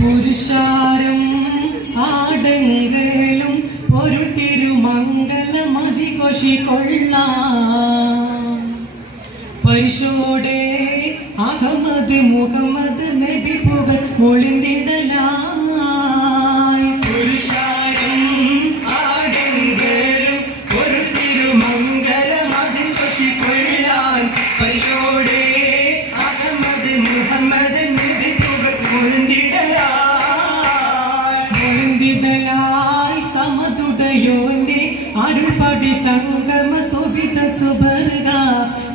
പുരുഷാരം ആടങ്ങളും ഒരു തിരുമംഗലമതിഘോഷിക്കൊള്ളാം. പരിശോടെ അഹമ്മദ് മുഹമ്മദ് നബി പുകൾ മൊളിന്തിടലായി. പുരുഷാരം ആടങ്ങളും ഒരു തിരുമംഗലമതിഘോഷിക്കൊള്ളാൻ. പരിശോടെ അഹമ്മദ് മുഹമ്മദ് നബി പുകൾ മൊളിന്തിടലായി. സമതുടയോന്റെ അരുൾപടി സംഗമ ശോഭിത സുബർഗ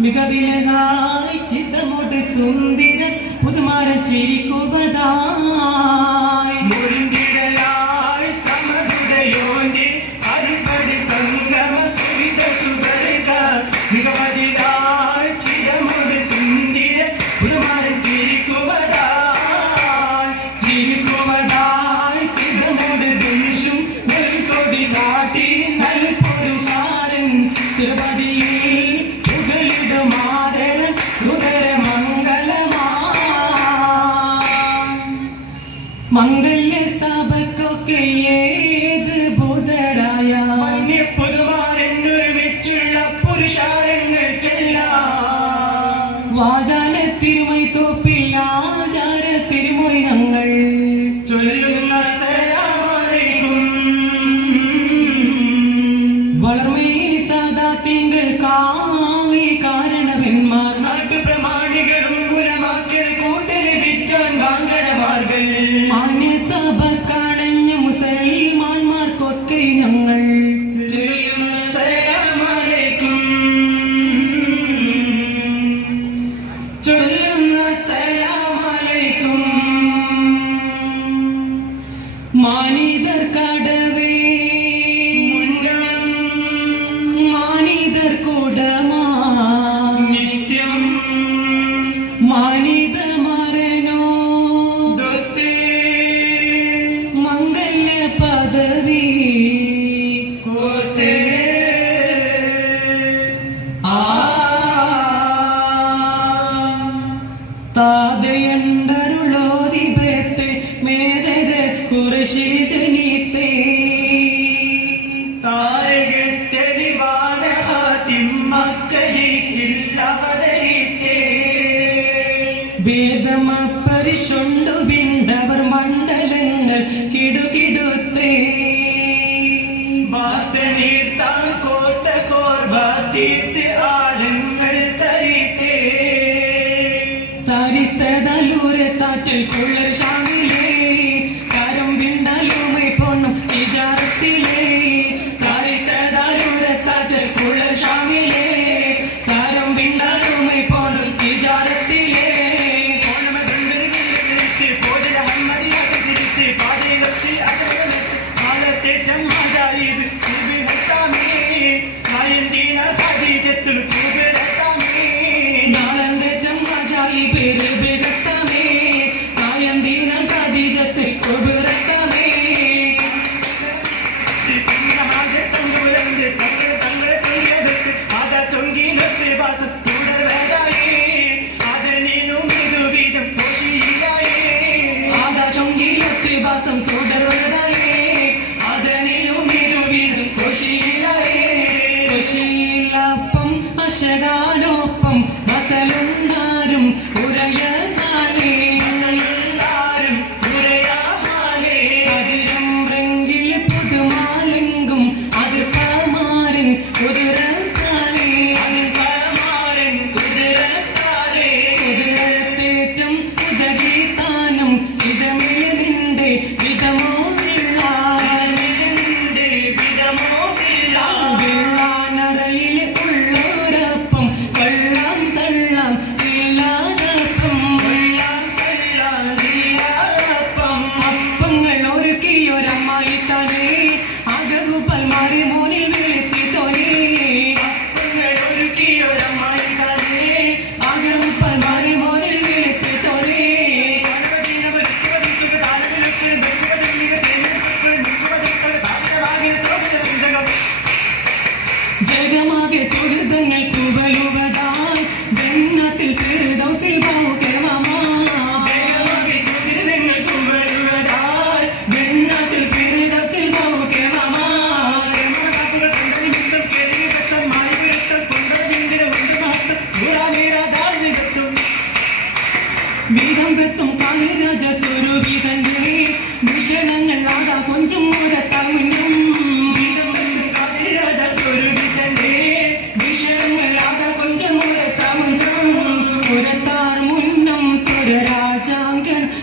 മികവിലതായി ചിതമോട് സുന്ദര പുതുമാരൻ ചിരിക്കുവതായി. മൊളിന്തിടലായി സമതുടയോന്റെ അരുൾപടി സംഗമ ശോഭിത സുബർഗ മികവിലതായി ചിതമോട് സുന്ദര പുതുമാരൻ ചിരിക്കുവതായി. ചിരിക്കുവതായി ചിതമോട് ജനിഷും നെൽക്കൊടി കാട്ടി നൽപുരുഷാരൻ തിരുപതിയിൽ പുകളിടും ആദരൻ ഉദര മംഗല്യ സഭക്കൊക്കെ ഏത് ബോധരായ പുതുമാരെന്നൊരുമിച്ചുള്ള പുരുഷാരങ്ങൾക്കെല്ലാം വാചാല തിരുമൈ തോപ്പിൽ ആചാര തിരുമൊഴിനങ്ങൾ ചൊല്ലുന്ന വളർമേലി സാദാത്യങ്ങൾ കാവി കാരണവന്മാർ നാട്ടുപ്രമാണികളും ഗുണമാക്കൾ കൂട്ടര് വിദ്വാൻ വാങ്കടമാർകൾ മാന്യസഭ കാണഞ്ഞ മുസൽമാന്മാർക്കൊക്കെ ഞങ്ങൾ ചൊല്ലുന്ന സലാമലൈക്കും. മാനിതർ കടവേ മാനിതർ കൂടമാ നിത്യം മാനിത മരനോ മംഗല്യ പദവി കോർത്തേ താതയണ്ടരുളോദിപത്തെ മേദര കുറശി ജനിത്തേ താരകത്തെളിവാന മക്കരിക്കില്ലവതരിത്തേ വേദമ പരിശുണ്ടു വിണ്ടവർ മണ്ഡലങ്ങൾ കിടുകിടുത്തേ ബാത്തനീർത്താൻ കോർത്ത കോർബാത്തീത്ത് ആലങ്ങൾ തരിത്തേ തരിത്തതലൂരെ താറ്റിൽ കൊള്ളർ ഷാമിലേ കരം വിണ്ടലുമൈ പൊണ്ണും തിജാറത്തിലേ തരിത്തതലൂരെ താറ്റിൽ കൊള്ളർ ഷാമിലേ കരം വിണ്ടലുമൈ പൊണ്ണും തിജാറത്തിലേ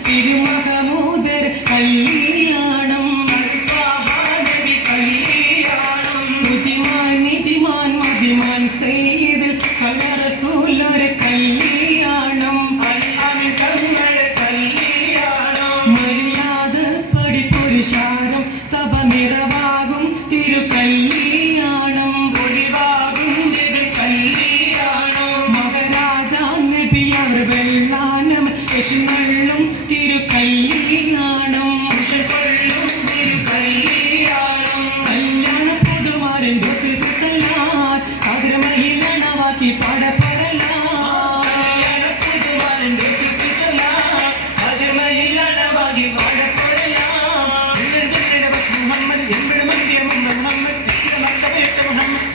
തിരുമഹമൂദർ കല്യാണം നബി കല്യാണം ബുദ്ധിമാൻ നിധിമാൻ മതിമാൻ സയ്യിദുൽ റസൂലൊരു കല്യാണം തങ്ങളുടെ കല്യാണം മര്യാദപ്പടി പുരുഷാരം സഭ നിറവാകും തിരുകല്യാണം ഒഴിവാകും തിരുകല്യാണം മഹാരാജാ നബി അവർ വെള്ളാനം യശുനള്ളും തിരുകല്യാണം കൊള്ളും തിരുകല്യാണം കല്യാണ പുതുമാരൻ ചെല്ലാൻ അഗ്രമഹിളണവാക്കി പാടപ്പെടലാ കല്യാണ പുതുമാരൻ അഗ്രമഹിളണവാക്കി പാടപ്പെടലാ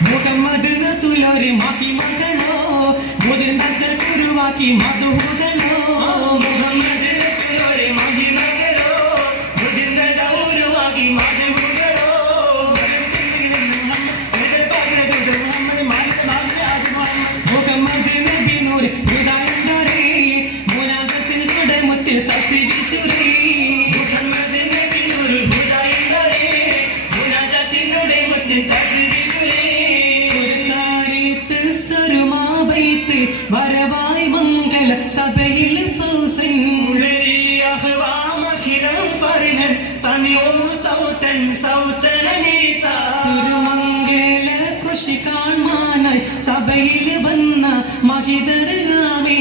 മുഹമ്മദ് റസൂലൊരു മഹിമകളോ മുതിർന്നകൾ കുരുവാക്കി മധുകളോ മുഹമ്മദ് റസൂലൊരു മഹിമകളോ മുതിർന്നകൾ കുരുവാക്കി മധുകളോ മുഹമ്മദ് നബി നൂർ ഹൃദയണ്ടരേ മുനാദത്തിൽ കുടമുത്തിൽ തസിവിച്ചുരേ മുഹമ്മദ് നബി നൂർ ഹൃദയണ്ടരേ മുനാദത്തിൽ കുടമുത്തിൽ തസിവിച്ചുരേ സരുമാബൈത്ത് വരവായി മംഗല സഭയിൽ ഫൗസൻ സുരമംഗല കൃഷി കാണാനായി സഭയിൽ വന്ന മഹിതർഗാമേ